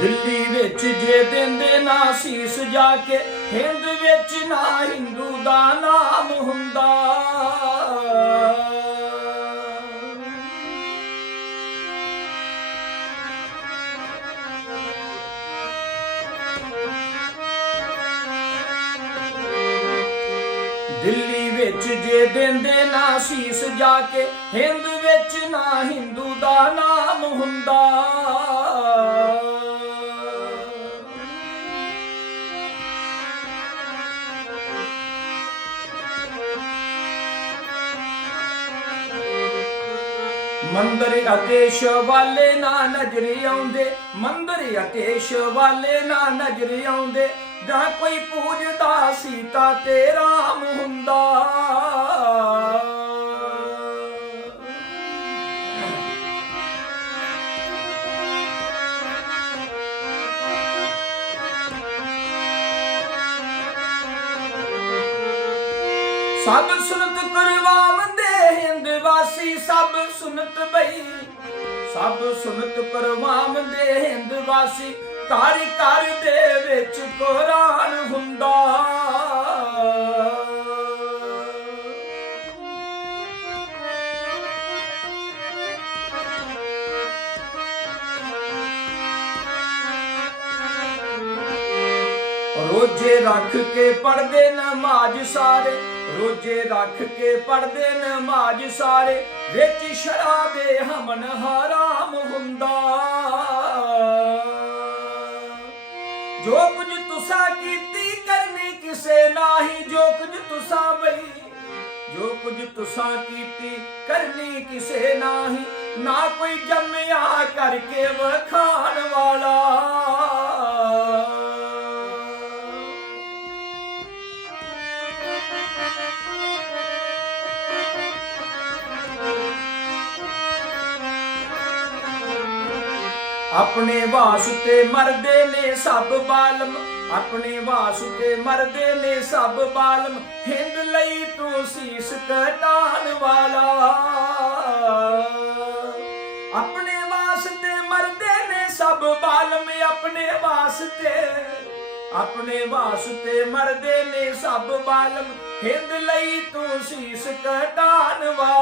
ਦਿੱਲੀ ਵਿੱਚ ਜੇ ਦਿੰਦੇ ਨਾ ਸੀਸ ਜਾ ਕੇ ਹਿੰਦ ਵਿੱਚ ਨਾ ਹਿੰਦੂ ਦਾ ਨਾਮ ਹੁੰਦਾ। ਦਿੱਲੀ ਵਿੱਚ ਜੇ ਦਿੰਦੇ ਨਾ ਸੀਸ ਜਾ ਕੇ ਹਿੰਦ ਵਿੱਚ ਨਾ ਹਿੰਦੂ ਦਾ ਨਾਮ ਹੁੰਦਾ। ਮੰਦਰ ਅਤੇ ਸ਼ਵਾਲੇ ਨਾ ਨਜ਼ਰ ਆਉਂਦੇ, ਮੰਦਰ ਅਤੇ ਸ਼ਵਾਲੇ ਨਾ ਨਜ਼ਰ ਆਉਂਦੇ। ਜਾਂ ਕੋਈ ਪੂਜਦਾ ਸੀਤਾ ਤੇ ਰਾਮ ਹੁੰਦਾ। ਸਭ ਸੁਨਤ ਕਰਵਾਵੰਦੇ ਸੁਨਤ ਬਈ। ਸਭ ਸੁਨਤ ਕਰਵਾਵੰਦੇ ਹਿੰਦ ਵਾਸੀ ਘਰ ਘਰ ਦੇ ਵਿੱਚ ਕੁਰਾਨ ਹੁੰਦਾ। ਰੋਜੇ ਰੱਖ ਕੇ ਪੜਦੇ ਨਮਾਜ਼ ਸਾਰੇ, ਰੋਜੇ ਰੱਖ ਕੇ ਪੜਦੇ ਨਮਾਜ਼ ਸਾਰੇ, ਵਿੱਚ ਸ਼ਰਾਬੇ ਹਮਨ ਹਰਾਮ ਹੁੰਦਾ। ਜੋ ਕੁਝ ਤੁਸਾਂ ਕੀਤੀ ਕਰਨੀ ਕਿਸੇ ਨਾਹੀ, ਜੋ ਕੁਝ ਤੁਸਾਂ ਬਈ, ਜੋ ਕੁਝ ਤੁਸਾਂ ਕੀਤੀ ਕਰਨੀ ਕਿਸੇ ਨਾਹੀ, ਨਾ ਕੋਈ ਜੰਮਿਆ ਕਰਕੇ ਵਖਾਣ ਆਪਣੇ ਵਾਸਤੇ ਮਰਦੇ ਨੇ ਸਭ ਬਾਲਮ, ਆਪਣੇ ਵਾਸਤੇ ਮਰਦੇ ਨੇ ਸਭ ਬਾਲਮ, ਹਿੰਦ ਲਈ ਤੂੰ ਸੀਸ ਕਟਾਣ ਵਾਲਾ। ਆਪਣੇ ਵਾਸਤੇ ਮਰਦੇ ਨੇ ਸਭ ਬਾਲਮ, ਆਪਣੇ ਵਾਸਤੇ ਆਪਣੇ ਵਾਸਤੇ ਮਰਦੇ ਨੇ ਸਭ ਬਾਲਮ, ਹਿੰਦ ਲਈ ਤੂੰ ਸੀਸ ਕਟਾਣ ਵਾਲਾ।